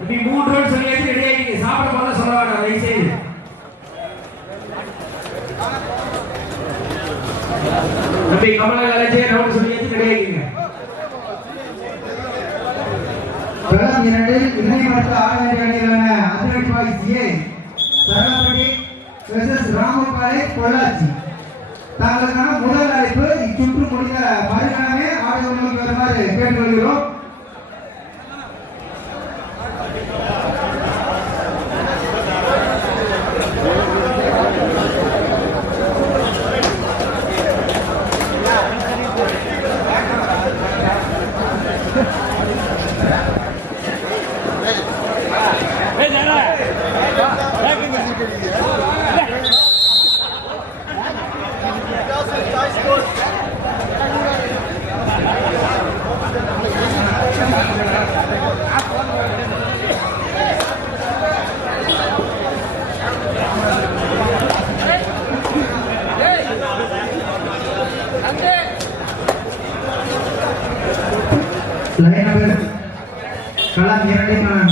இப்படி மூன்று ரவுண்ட் சொல்லியாச்சு ரெடி ஆகிங்க சாப்பிட போல சொல்ல வேண்டாம் தயவு செய்து. தம்பி கமலா கலாச்சே ரவுண்ட் சொல்லியாச்சு ரெடி ஆகிங்க பிரதம் இரண்டில் இறுதி மற்ற ஆட வேண்டிய அணிகளான அதிரடி பாய்ஸ் ஏ சரளப்பட்டி வெர்சஸ் ராமபாளை பொள்ளாச்சி. தங்களுக்கான முதல் அழைப்பு இச்சுற்று முடிந்த மறுகணமே ஆடுகளுக்கு வருமாறு கேட்டுக்கொள்கிறோம் லைன் நம்பர் களம் இரண்டிற்கான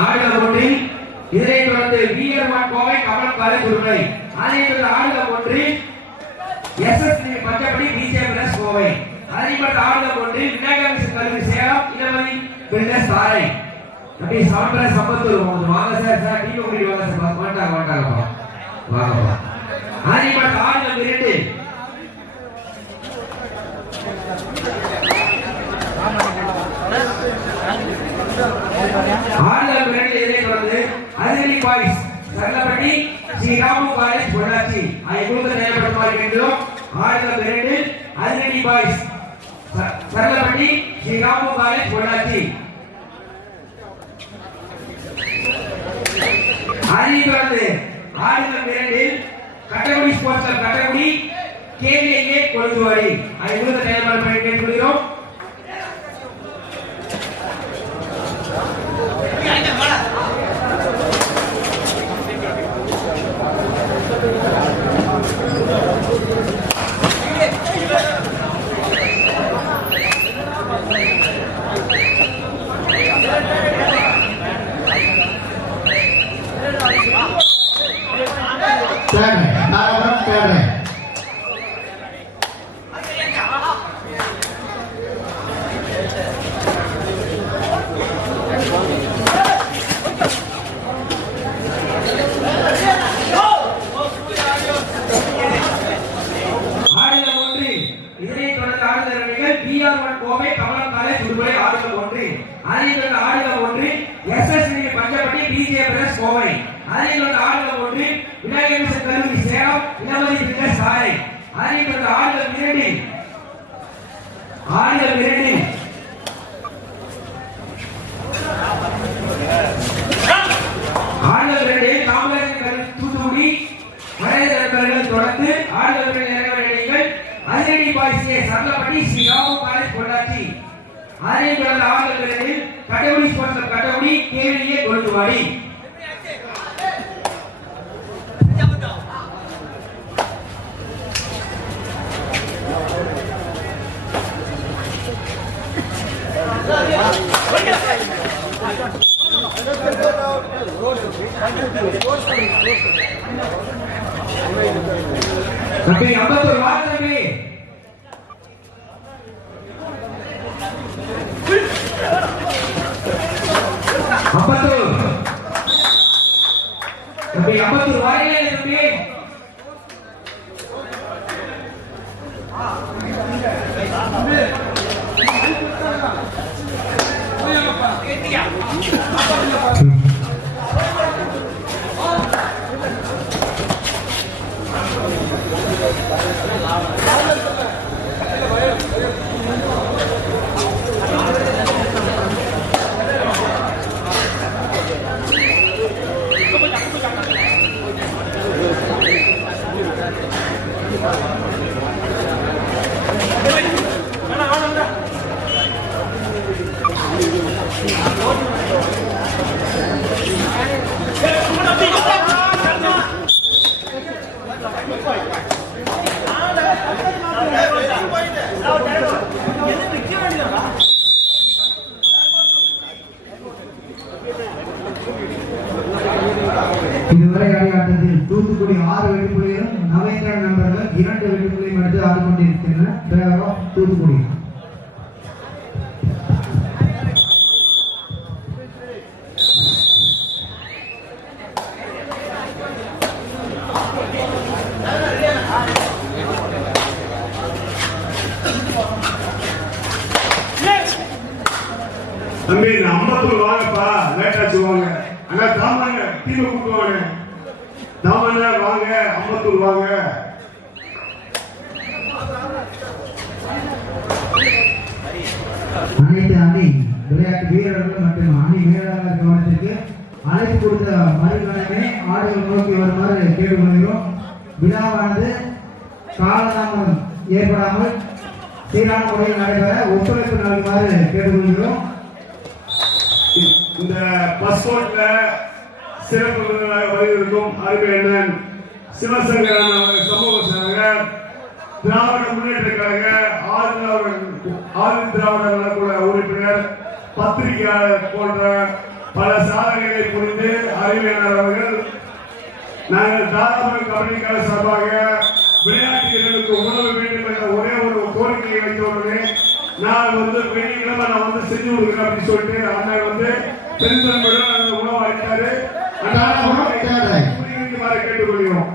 ஆடுகள ஒன்றில் இதனை தொடர்ந்து வீரர் மான் கோவை கமலம் காலேஜ் உரிமை அதனை எஸ் எஸ் பச்சப்படி பிஜேபி கோவை. அதிபர் தொடர்ந்து ஆடுகள விநாயகர் சேலம் இளமதி பில்டர்ஸ் தாரை அப்படி சாப்பிட சம்பத்தூர் போகுது வாங்க சார் சார் டீம் கூட்டிட்டு வாங்க சார். வாங்கப்பா இரண்டு இரண்டு தொடர்ந்து பாய்ஸ் சரளப்பட்டி. ஸ்ரீராமு காலேஜ் பொள்ளாச்சி. அதை கொடுத்து நிலைப்படுத்துமாறு கேட்கிறோம் ஆடுகள இரண்டு அதிரடி பாய்ஸ் சரளப்பட்டி ஸ்ரீராமு காலேஜ் பொள்ளாச்சி. அதைத் தொடர்ந்து ஆடுகள இரண்டில் Kattakudi sports club Kattakudi KVA Kozhunthuvadi. அதை கொடுத்து நிலைப்பாடு கேட்டுக்கொள்கிறோம். தேவை தாராபுரம் தேவை மறைந்த நண்பர்கள் தொடர்ந்து ஆடுகள நிறைவேறிகள் அதிரடி பாய்ஸிய சரளப்பட்டி ஸ்ரீ ராமு காலேஜ் பொள்ளாச்சி. அதனை தொடர்ந்து ஆடுகள இரண்டில் Kattakudi sports club Kattakudi KVA Kozhunthuvadi தம்பி அம்பத்தூர் வா தம்பி. அம்பத்தூர் தம்பி தம்பி இந்த அம்பத்தூர் வாங்கப்பா. லேட்டாச்சு வாங்க. அண்ணா தாமாங்க டீமை கூப்பிடுவாங்க தாமண்ணா வாங்க. அம்பத்தூர் வாங்க. அனைத்து அணி விளையாட்டு வீரர்கள் மற்றும் அணி மேலாளர் கவனத்திற்கு அழைப்பு கொடுத்த மறுகணமே ஆடுகள் நோக்கி வருமாறு கேட்டுக்கொள்கிறோம். விழாவானது காலதாமதம் ஏற்படாமல் சீரான முறையில் நடைபெற ஒத்துழைப்பு நல்குமாறு கேட்டுக்கொள்கிறோம். இந்த பஸ்போர்ட்ல சிறப்பு விருந்தினராக வருகிறதும் அருமையண்ணன் சிவசங்கரன் சமூக சேவகர் திராவிட முன்னேற்ற கழக ஆறு திராவிட நலக்குழு உறுப்பினர் பத்திரிகையாளர் போன்ற பல சாதனைகளை புரிந்து அறிவியலர் அவர்கள் நாங்கள் தாராபுரம் கபடி சார்பாக விளையாட்டு வீரர்களுக்கு உணவு வேண்டும் என்ற ஒரே ஒரு கோரிக்கையை வைத்தவுடனே நான் வந்து வெள்ளிக்கிழமை நான் வந்து செஞ்சு கொடுக்குறேன் அப்படின்னு சொல்லிட்டு அண்ணன் பெருந்தன்மையுடன் உணவு அளித்தாரு கேட்டுக்கொள்கிறோம்.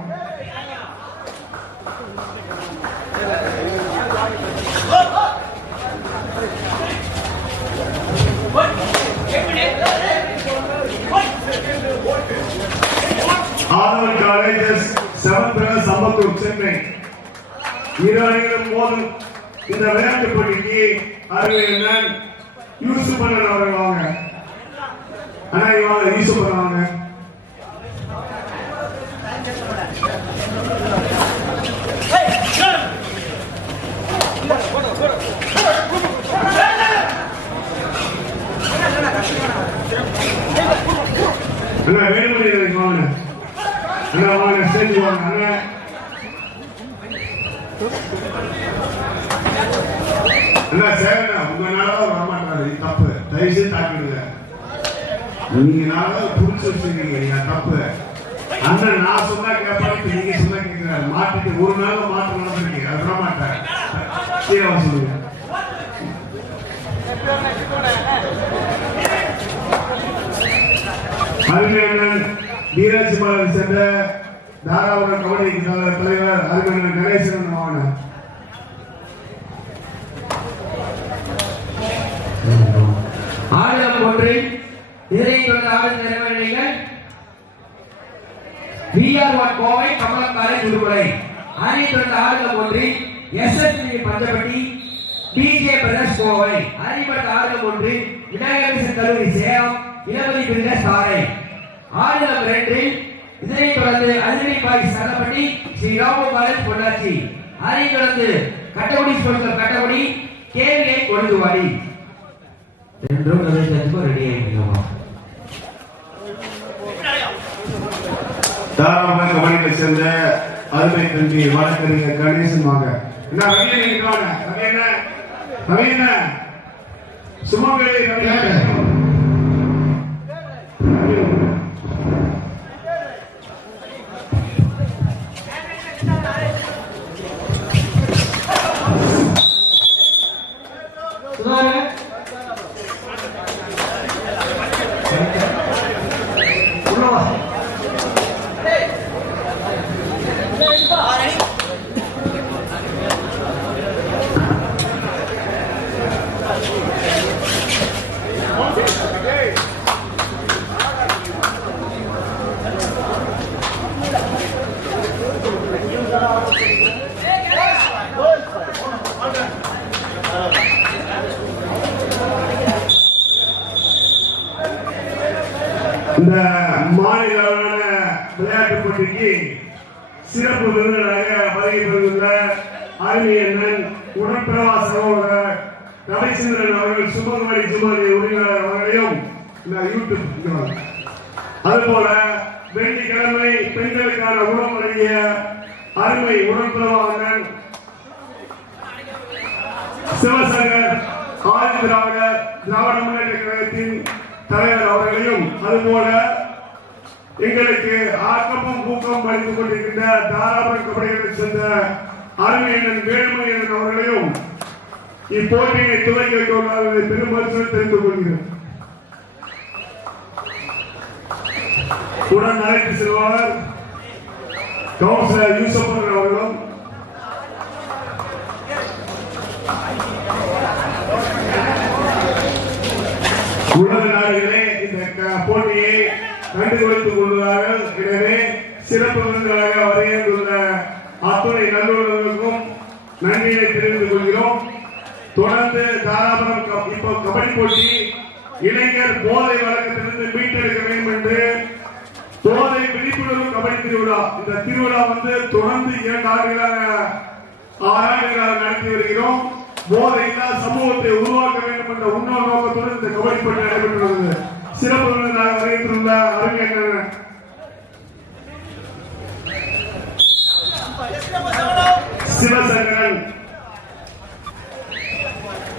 ஆதவன் காலேஜஸ் செவன்த் சம்பத்தூர் சென்னை. இரு அணிகளும் மோதும் இந்த விளையாட்டு போட்டிக்கு அறிவியல் யூசுப் அண்ணன் அவர்கள் வாங்க. ஆனா இவங்க யூசுப் அண்ணன் அண்ணா வேலுமணி எனக்கு வாங்க. அண்ணா வாங்க ஸ்டேஜ் வாங்க அண்ணா. அண்ணா சேரண்ணா உங்களால வர மாட்டாரு தப்பு. தயவு செய்து தாக்கிடுங்க. நீங்க நாளாவது புரிஞ்சு வச்சிருக்கீங்க தப்பு. அண்ணன் நான் சொன்னா கேட்பாரு நீங்க சொன்னா கேட்கிறாரு மாட்டிட்டு ஒரு நாள் மாற்ற நடந்திருக்கு அது மாட்டேன் கீழே சொல்லுங்க. அருமையண்ணன் நீராட்சி மலர் சென்ற தாராபுரம் கபடி தலைவர் அருமையண்ணன் கணேசன் வாங்க ஆடுகளம் ஒன்றில் இதனை தொடர்ந்து பிஆர் ஒன் கோவை கமலக்காரை திருமுறை அதனை தொடர்ந்து ஆடுகளம் ஒன்றில் SSP Panchapatti B J brothers Kovai. அறிவிப்பட்ட தொடர்ந்து ஆடுகளம் ஒன்றில் கல்லூரி சேலம் இளமதி பிரிதர்ஸ் தாரை. ஆடுகளம் ரெண்டு இதனை தொடர்ந்து அஜினி பாய் சரப்பட்டி ஸ்ரீ ராமு காலேஜ் பொள்ளாச்சி. அதனை தொடர்ந்து கட்டகுடி ஸ்போர்ட்ஸ் கட்டகுடி கேவிஐ கொழுந்துவாடி. ரெண்டும் பிரதேசத்துக்கும் ரெடி ஆகிடுவோம் தாராளமாக கபடியை சேர்ந்த அருமை தம்பி வழக்கறிஞர் கணேசன் வாங்க. என்ன ரவி என்ன ரவி என்ன? இந்த மாநில அளவிலான விளையாட்டு போட்டிக்கு சிறப்பு விருந்தினராக வருகை பெறுகின்ற அறிவியண்ணன் உடற்பிரவா சகோதரர் ரவிச்சந்திரன் அவர்கள் சுமங்கமணி சுமதி உரிமையாளர் அவர்களையும் இந்த யூடியூப் அதுபோல வெள்ளிக்கிழமை பெண்களுக்கான உணவு வழங்கிய அருமை உடற்பிரவாளன் சிவசங்கர் ஆதி திராவிட திராவிட முன்னேற்ற கழகத்தின் தலைவர் அவர்களையும் அதுபோல எங்களுக்கு ஆக்கமும் ஊக்கம் அளித்துக் கொண்டிருக்கின்ற தாராபுரம் கபடிகளை சேர்ந்த அருமையண்ணன் வேலுமணியன் அவர்களையும் இப்போட்டியை துவங்கி வைத்துள்ளார்கள் பெருமளவில் தெரிந்து கொள்கிறேன். உடன் அழைத்து செல்வார் கவுன்சிலர் யூசப் அவர்களும். உலக நாடுகளே இந்த க- போட்டியை கண்டுபிடித்துக் கொள்கிறார்கள் எனவே சிறப்பு விருந்தாக வருகின்ற அத்துணை நல்லுறவுகளுக்கும் நன்றியை தெரிவித்துக் கொள்கிறோம். தொடர்ந்து தாராபுரம் இப்போ கபடி போட்டி இளைஞர் போதை வழக்கத்திலிருந்து மீட்டெடுக்க வேண்டும் என்று போதை விழிப்புணர்வு கபடி திருவிழா இந்த திருவிழா வந்து தொடர்ந்து இரண்டு ஆண்டுகளாக ஆறு ஆண்டுகளாக நடத்தி வருகிறோம். போதை இல்லா சமூகத்தை உருவாக்க வேண்டும் என்ற உன்னோர் நோக்கத்துடன் இந்த கபடி போட்டி நடைபெற்றுள்ளது சிறப்பு விருந்தினராக வருகின்றுள்ள அறிஞர் சிவசங்கரன்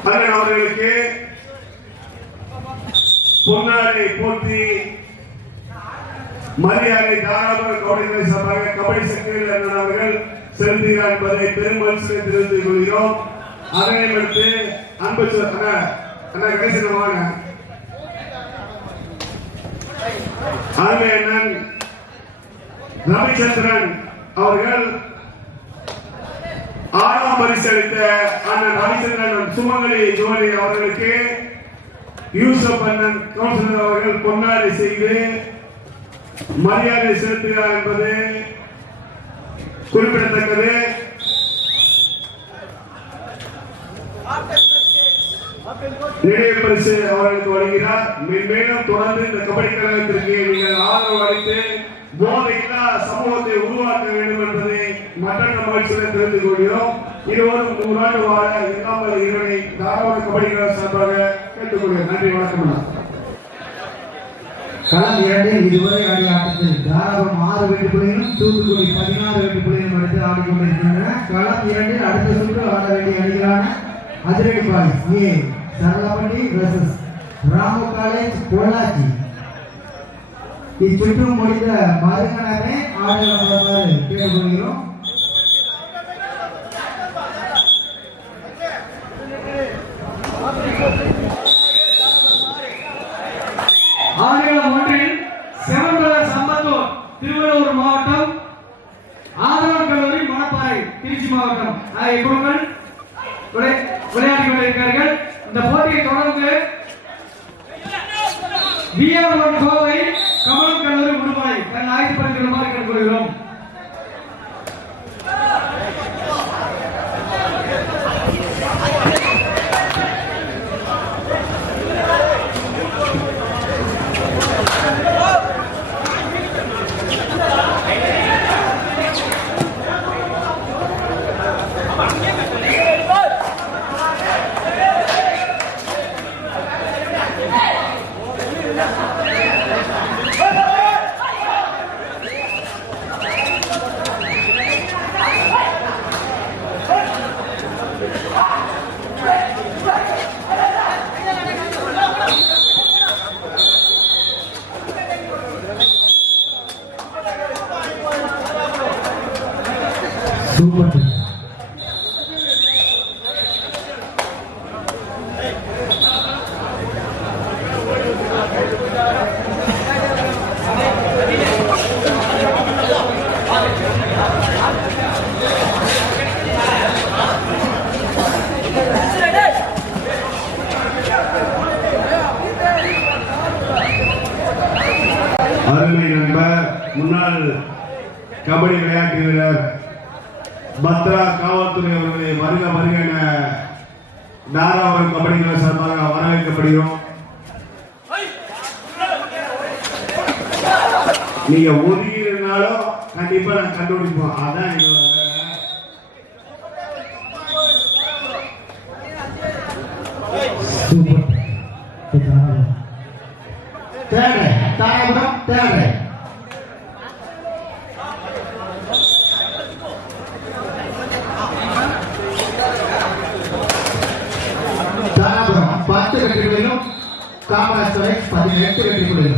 அண்ணன் அவர்களுக்கு பொன்னாடை போற்றி மரியாதை தாராபுரம் கபடி சார்பாக கபடி சங்கரில் அண்ணன் அவர்கள் செலுத்துகிறார் என்பதை பெருமகிழ்ச்சியை தெரிவித்துக் கொள்கிறோம். அதனை அடுத்து அன்பு அண்ணா அண்ணா கணேசன் வாங்க. அண்ணன் ரவிச்சந்திரன் அவர்கள் ஆறாம் பரிசு அளித்த அண்ணன் ரவிச்சந்திரன் சுமங்கலி ஜோலி அவர்களுக்கு யூசப் அண்ணன் கவுன்சிலர் அவர்கள் பொன்னாடி செய்து மரியாதை செலுத்துகிறார் என்பது குறிப்பிடத்தக்கது. நினைவு பரிசு அவர்களுக்கு வழங்கினார் மேலும் தொடர்ந்து இந்த கபடி கழகத்திற்கு நீங்கள் ஆதரவு அளித்து போதை இல்லாத சமூகத்தை உருவாக்க வேண்டும் என்பதை மற்ற மகிழ்ச்சியுடன் தெரிந்து கொள்கிறோம். இருவரும் நூறாண்டு வாழ இல்லாமல் இறைவனை தாராள கபடி சார்பாக கேட்டுக்கொள்கிறேன். நன்றி வணக்கம் அண்ணா. களம் இரண்டில் இதுவரை ஆடிய ஆட்டத்தில் தாராபுரம் ஆறு வெற்றி புள்ளிகளும் தூத்துக்குடி பதினாறு வெற்றி புள்ளிகளும் எடுத்து ஆடிக்கொண்டிருக்கின்றன களம் இரண்டில் அடுத்த சுற்று ஆட வேண்டிய அணிகளான அதிரடி boys A Saralapatti versus Ramu college Pollachi. இச்சுற்று முடிந்த மறுகணமே ஆடுகளம் வருமாறு கேட்டுக்கொள்கிறோம் ஆடுகளம் ஒன்றில் செவன்பதர் சம்பத்தூர் திருவள்ளூர் மாவட்டம் ஆதரவு கல்லூரி மணப்பாறை திருச்சி மாவட்டம். ஆகிய குழுக்கள் விளை- கொண்டிருக்கிறார்கள். இந்த போட்டியை தொடர்ந்து V R one Kovai Gloria kabaddi விளையாட்டு வீரர் பத்ரா காவல்துறை அவர்களை வருக வருக என தாராபுரம் கபடி கழக சார்பாக வரவேற்கப்படுகிறோம். நீங்க ஒதுங்கி இருந்தாலும் கண்டிப்பா நான் கண்டுபிடிப்போம். அதான் எங்களோட வேலை. película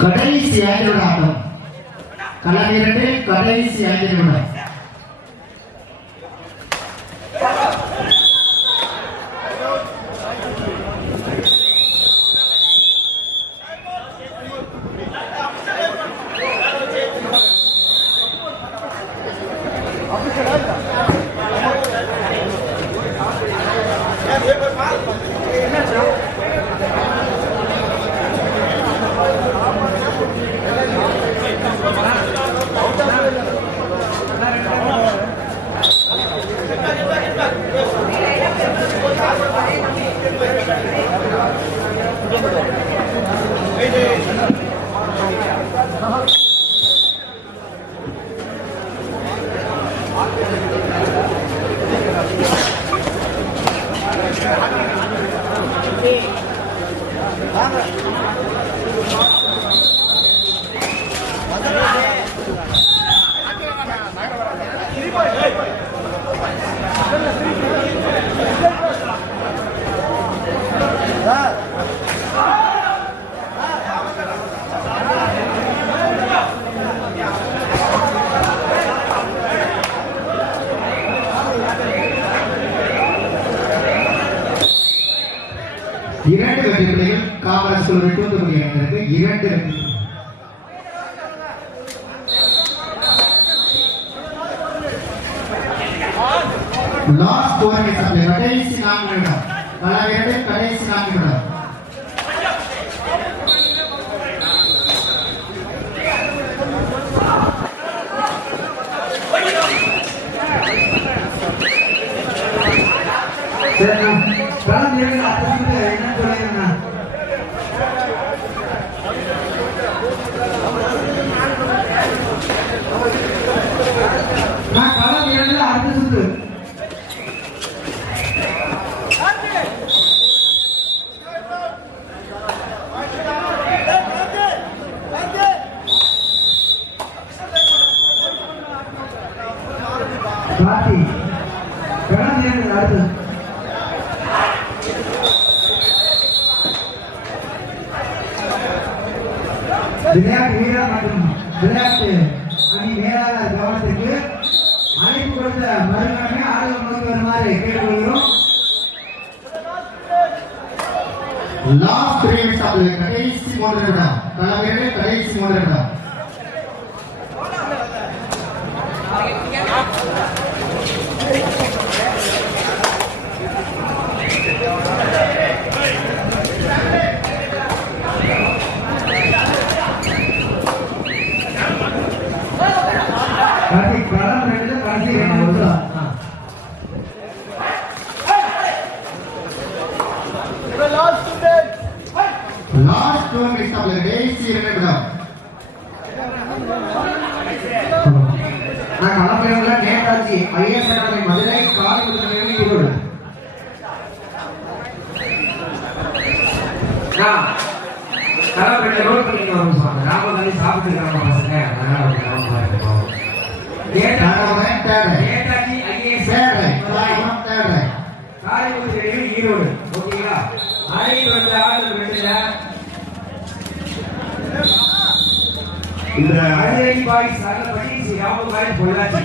ಕಡಲಿ ಸಿಯಾಗಿರೋಣ ಕಲಾವಿದರೆ ಕಡಲಿ ಸಿಯಾಗಿರೋಣ சொல்வது தூத்துக்குடி அணியினருக்கு இரண்டு லாஸ்ட் போரிங் கடைசி நான்கு நிமிடம். பல கடைசி நான்கு நிமிடம். லாஸ்ட் த்ரீ மினிட்ஸ் ஆஃப் கடைசி மூன்று நிமிடம் களமிரண்டு கடைசி மூன்று நிமிடம் Thank you களம் ரெண்டு கடைசி ரெண்டு நிமிஷம் ஆ. லாஸ்ட் டூ மினிட்ஸ் ஆஃப் கடைசி இரண்டு நிமிடம். நான் களப்பயணங்கள நேதாஜி ஐஎஸ் அழகி பாய் சரளப்பட்டி ஸ்ரீ ராமகாரி பொள்ளாச்சி.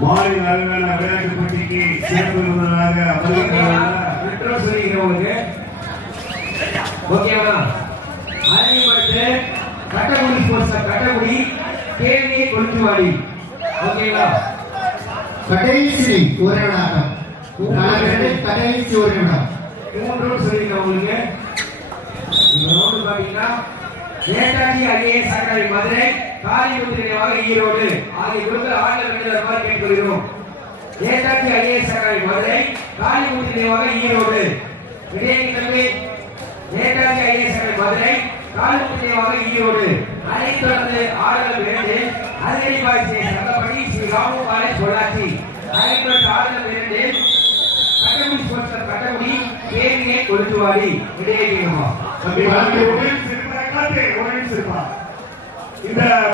மாநில அளவிலான விளையாட்டு போட்டிக்கு சேர்ந்துள்ளதாக சொல்லிக்கிறேன் உங்களுக்கு ஓகேவா அதையும் அடுத்து Kattakudi sports Kattakudi K V Koluthuvadi. ஓகேங்களா கடைசி ஒரு களமிரண்டு கடைசி ஒரு உங்களுக்கு இந்த ரவுண்டு பாத்தீங்கன்னா நேதாஜி ஐஏஎஸ் அகாடமி மதுரை காளிமுத்து நினைவாக ஈரோடு ஆகிய குழுக்கள் ஆளுநர் ரெண்டு கேட்டுக்கொள்கிறோம். நேதாஜி ஐஏஎஸ் அகாடமி மதுரை காளிமுத்து நினைவாக ஈரோடு. விஜயன் தம்பி நேதாஜி ஐஏஎஸ் அகாடமி மதுரை காளிமுத்து நினைவாக ஈரோடு. அதைத் தொடர்ந்து ஆளுநர் இரண்டு அதிரடி ஸ்ரீ சங்கப்பட்டி ஸ்ரீ ராமு காலேஜ் பொள்ளாச்சி. அதைத் ஆளுநர் இரண்டு ஸ்போர்ட்ஸ் தம்பி, ஒரு நிமிஷம் இருப்பா. இந்த